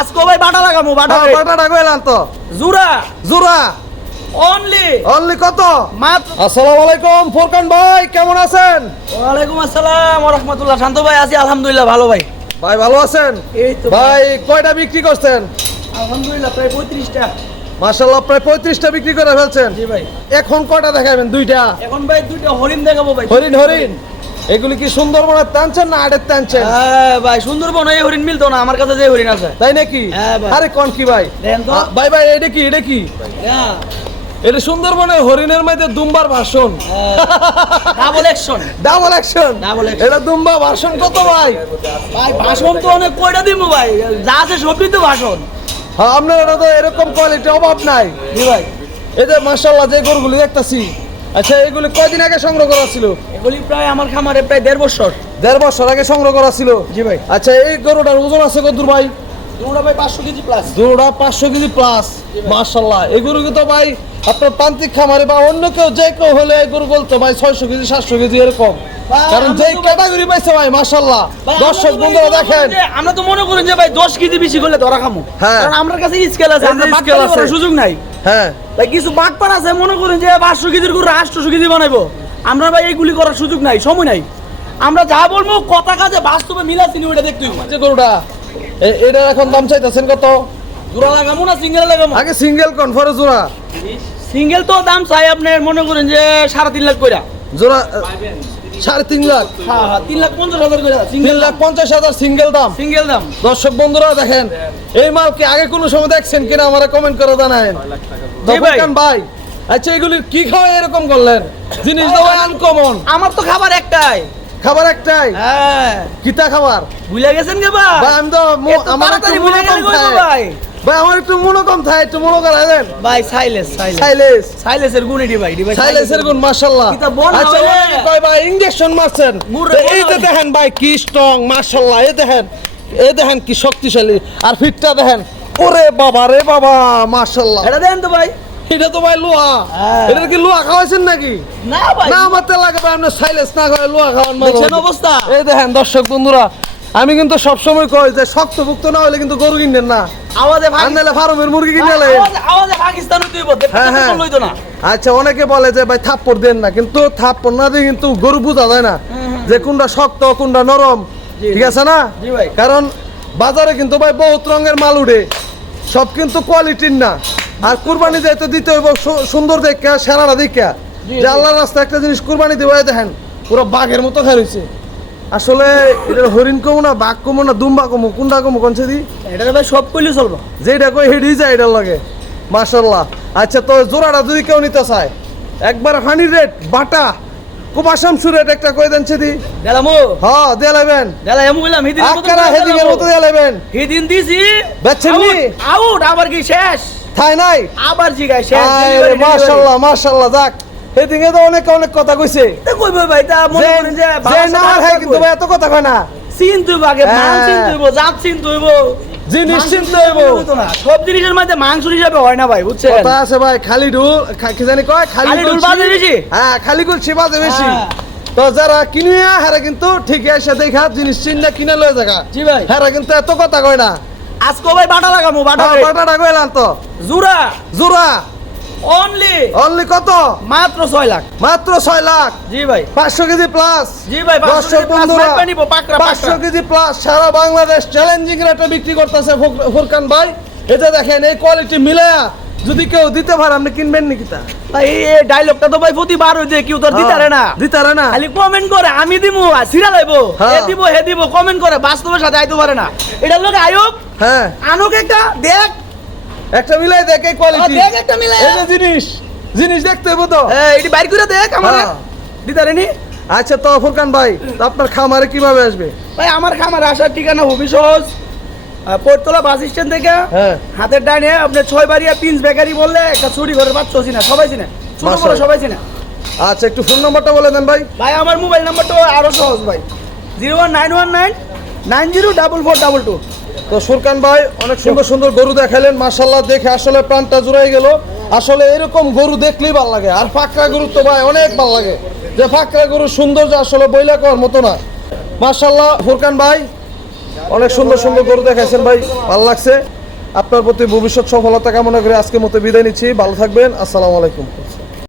আজকে ভাই বাটা লাগামু বাটা হ্যাঁ, বাটাটা কইলাম তো? জুরা। জোড়া অনলি অনলি কত? মাত্র আসসালামু আলাইকুম ফোরকান ভাই কেমন আছেন? ওয়ালাইকুম আসসালাম ওয়া রাহমাতুল্লাহ শান্ত ভাই আছি আলহামদুলিল্লাহ ভালো ভাই। ভাই ভালো আছেন? এই তো ভাই। কয়টা বিক্রি করছেন? আলহামদুলিল্লাহ প্রায় পঁয়ত্রিশটা। মাশাল্লাহ প্রায় পঁয়ত্রিশটা বিক্রি করে ফেলছেন? জি ভাই। এখন কয়টা দেখাবেন দুইটা? এখন ভাই দুইটা হরিণ দেখাবো ভাই। হরিণ হরিণ। এগুলি কি সুন্দরবনের টানছেন না আড়ের টানছেন হ্যাঁ ভাই সুন্দরবন এই হরিণ মিলতো না আমার কাছে যে হরিণ আছে। তাই নাকি? হ্যাঁ আরে কোন কি ভাই? ভাই ভাই এটা কি এটা কি? এটা সুন্দরবনের হরিণের মধ্যে দুম্বার ভাষণ। ডাবল অ্যাকশন ডাবল অ্যাকশন এটা দুম্বা ভাষণ কত ভাই? ভাই ভাষণ তো অনেক কয়টা দিব ভাই? যা আছে সবই তো ভাষণ। হ্যাঁ আপনার এটা তো এরকম কোয়ালিটি অভাব নাই। জি ভাই। এই যে মাশাল্লাহ যে গরুগুলি দেখতাছি আচ্ছা এগুলি কয়দিন আগে সংগ্রহ করা ছিল? এগুলি প্রায় আমার খামারে প্রায় দেড় বছর। দেড় বছর আগে সংগ্রহ করা ছিল? জি ভাই। আচ্ছা এই গরুটার ওজন আছে কত ভাই? দুটা ভাই পাঁচশো কেজি প্লাস গরুটা পাঁচশো কেজি প্লাস মাশাল্লাহ এই গরু কিন্তু ভাই আপনার প্রান্তিক খামারে বা অন্য কেউ যে কেউ হলে এই গরু বলতো ভাই ছয়শো কেজি সাতশো কেজি এরকম। কারণ যে ক্যাটাগরি পাইছে ভাই মাশাল্লাহ দর্শক বন্ধুরা দেখেন। করি আমরা তো মনে করেন যে ভাই দশ কেজি বেশি করলে ধরা খামো। হ্যাঁ। কারণ আমার কাছে স্কেল আছে scale আছে। সুযোগ নাই। হ্যাঁ। ভাই কিছু বাটপার আছে মনে করেন যে পাঁচশো কেজির করে আটশো কেজি বানাইবো। আমরা ভাই এইগুলি করার সুযোগ নাই সময় নাই। আমরা যা বলব কথা কাজে বাস্তবে মিলাচ্ছি নি ওইটা দেখতে হইবো। যে গরুটা এ- এটার এখন দাম চাইতেছেন কত? জোড়া লাগামো না সিঙ্গেল লাগামো আগে সিঙ্গেল কনফারে জোড়া? সিঙ্গেল তো দাম চাই আপনার মনে করেন যে সাড়ে তিন লাখ কইরা। জোড়া সাড়ে তিন লাখ। হ্যাঁ হ্যাঁ তিন লাখ পঞ্চাশ হাজার তিন সিঙ্গেল লাখ পঞ্চাশ হাজার সিঙ্গেল দাম। সিঙ্গেল দাম। দর্শক বন্ধুরা দেখেন এই মাল কি আগে কোনো সময় দেখছেন কিনা আমার কমেন্ট করে জানায়েন। ভাই। আচ্ছা এগুলির কি খাওয়া এরকম করলেন? জিনিস তো আনকমন আমার তো খাবার একটাই। খাবার একটাই? হ্যাঁ। কিতা খাবার? ভুলে গেছেন কে ভাই? আমি তো আমার ভুলে ভাই? ভাই আমার একটু মনোকম থাকে একটু করা দেন ভাই সাইলেস সাইলেস সাইলেস সাইলেসের গুণ এটি ভাই এটি সাইলেসের গুণ মাশাআল্লাহ। কিতা বল আচ্ছা? কয় ভাই ইনজেকশন মারছেন। এই যে দেখেন ভাই কি স্ট্রং মাশাআল্লাহ। এই দেখেন এই দেখেন কি শক্তিশালী। আর ফিটটা দেখেন ওরে বাবা রে বাবা মাশাআল্লাহ। এটা দেন তো ভাই। এটা তো ভাই লোহা। হ্যাঁ। এটা কি লোহা খাওয়াইছেন নাকি? না ভাই। না লাগে ভাই আপনি সাইলেন্স না করে লোহা খাওয়ান অবস্থা? এই দেখেন দর্শক বন্ধুরা আমি কিন্তু সবসময় কই যে শক্তভুক্ত না হলে কিন্তু গরু কিনবেন না আওয়াজে নাহলে ফার্মের মুরগি কিনে নেন। আওয়াজে পাকিস্তান হ্যাঁ, হ্যাঁ। লইতো না আচ্ছা অনেকে বলে যে ভাই থাপ্পড় দেন না কিন্তু থাপ্পড় না দিয়ে কিন্তু গরু বোঝা যায় না যে কোনটা শক্ত কোনটা নরম ঠিক আছে না জি ভাই। কারণ বাজারে কিন্তু ভাই বহুত রঙের মাল উঠে সব কিন্তু কোয়ালিটির না আর কুরবানি যেতে দিতে হইব সুন্দর দেখা সেরাটা দেখা যে। আল্লাহর রাস্তায় একটা জিনিস কুরবানি দেবো এই দেখেন পুরো বাঘের মতো খাই রয়েছে আসলে এটা হরিণ কমু না বাঘ কমো না দুম্বা কমু কোনটা কমু কোনছে দি এটা ভাই সব কইলে চলবো। যেটা কই হেডি যায় এটার লগে মাশাল্লাহ আচ্ছা তো জোড়াটা যদি কেউ নিতে চায় একবার হানি রেট বাটা কুবাসামসু রেট একটা কই দেন সেদি গেলামো হ্যাঁ দিয়ে লাইবেন। গেলা এমন বললাম হিদিন আকারা হেডিং এর মতো দিয়ে লাইবেন। হিদিন দিছি। বেচছেন নি? আউট আবার কি শেষ? থাই নাই? আবার জিগাই শেষ মাশাল্লাহ মাশাল্লাহ যাক। হেডিং তো অনেক অনেক কথা কইছে। delivery। কইব ভাই তা মনে যে করেন যে যে না হয় কিন্তু ভাই এত কথা কয় না। সিন তুইব আগে মান হ্যাঁ। সিন তুইব জাত সিন তুইব। জিনিস মাংস চিনতে হিসাবে হইব। হইতো না। সব জিনিসের মধ্যে মাংস হিসাবে হয় না ভাই বুঝছেন? কথা আছে ভাই খালি ঢুল কি জানি কয়? খালি খালি ঢুল বাজে বেশি? হ্যাঁ খালি গুলছি বাজে বেশি। হ্যাঁ। তো যারা কিনিয়া হারা কিন্তু ঠিক এসে দেখা জিনিস চিন্তা কিনে লয়ে জায়গা। জি ভাই। হারা কিন্তু এত কথা কয় না। আজকে ভাই বাটা লাগামো বাটা বাটাটা কইলাম তো। জুরা। জোড়া অনলি অনলি কত? মাত্র ছয় লাখ। মাত্র ছয় লাখ? জি ভাই। পাঁচশো কেজি প্লাস জি ভাই দর্শক বন্ধুরা পাঁচশো পাঁচশো কেজি প্লাস সারা বাংলাদেশ চ্যালেঞ্জিং রেটে বিক্রি করতেছে ফুরকান ভাই। এটা দেখেন এই কোয়ালিটি মিলায়া যদি কেউ দিতে পারে আপনি কিনবেন নাকি তা? ভাই এই ডায়লগটা তো ভাই প্রতিবার হইছে কেউ তো দিতারে না। দিতারে না। খালি কমেন্ট করে আমি দিমু আর সিরা লাইবো। হ্যাঁ। হে দিব হে দিব কমেন্ট করে বাস্তবের সাথে আইতে পারে না। এটা লোক আয়োগ। হ্যাঁ। আনুক একটা দেখ একটা মিলাই দেখ এই কোয়ালিটি দেখ একটা মিলে এই যে জিনিস জিনিস দেখতে হইব তো। হ্যাঁ এটি বাইর করে দেখ আমার? হ্যাঁ। দিতারে নি আচ্ছা তো ফুরকান ভাই তো আপনার খামারে কীভাবে আসবে? ভাই আমার খামার আসার ঠিকানা খুবই সহজ। পোর্তলা বাস স্ট্যান্ড থেকে হ্যাঁ। হাতের ডাইনে আপনি ছয় বাড়িয়া পিন্স বেকারি বললে একটা চুরি ঘরের বাচ্চা চিনা সবাই চিনে। ছোট বড়। সবাই চিনে। আচ্ছা একটু ফোন নাম্বারটা বলে দেন ভাই। ভাই আমার মোবাইল নাম্বারটা আরও সহজ ভাই। Zero one nine one nine nine zero double four double two. তো সুরকান ভাই, অনেক সুন্দর সুন্দর গরু দেখালেন মাশাল্লাহ দেখে আসলে প্রাণটা জুড়াই গেল। আসলে এরকম গরু দেখলেই ভালো লাগে। আর ফাঁকরা গরু তো ভাই অনেক ভালো লাগে। যে ফাঁকরা গরু সৌন্দর্য আসলে বইলা করার মতো না। মাশাল্লাহ ফুরকান ভাই, অনেক সুন্দর সুন্দর গরু দেখাইছেন ভাই, ভালো লাগছে। আপনার প্রতি ভবিষ্যৎ সফলতা কামনা করে আজকে মতো বিদায় নিচ্ছি। ভালো থাকবেন, আসসালামু আলাইকুম।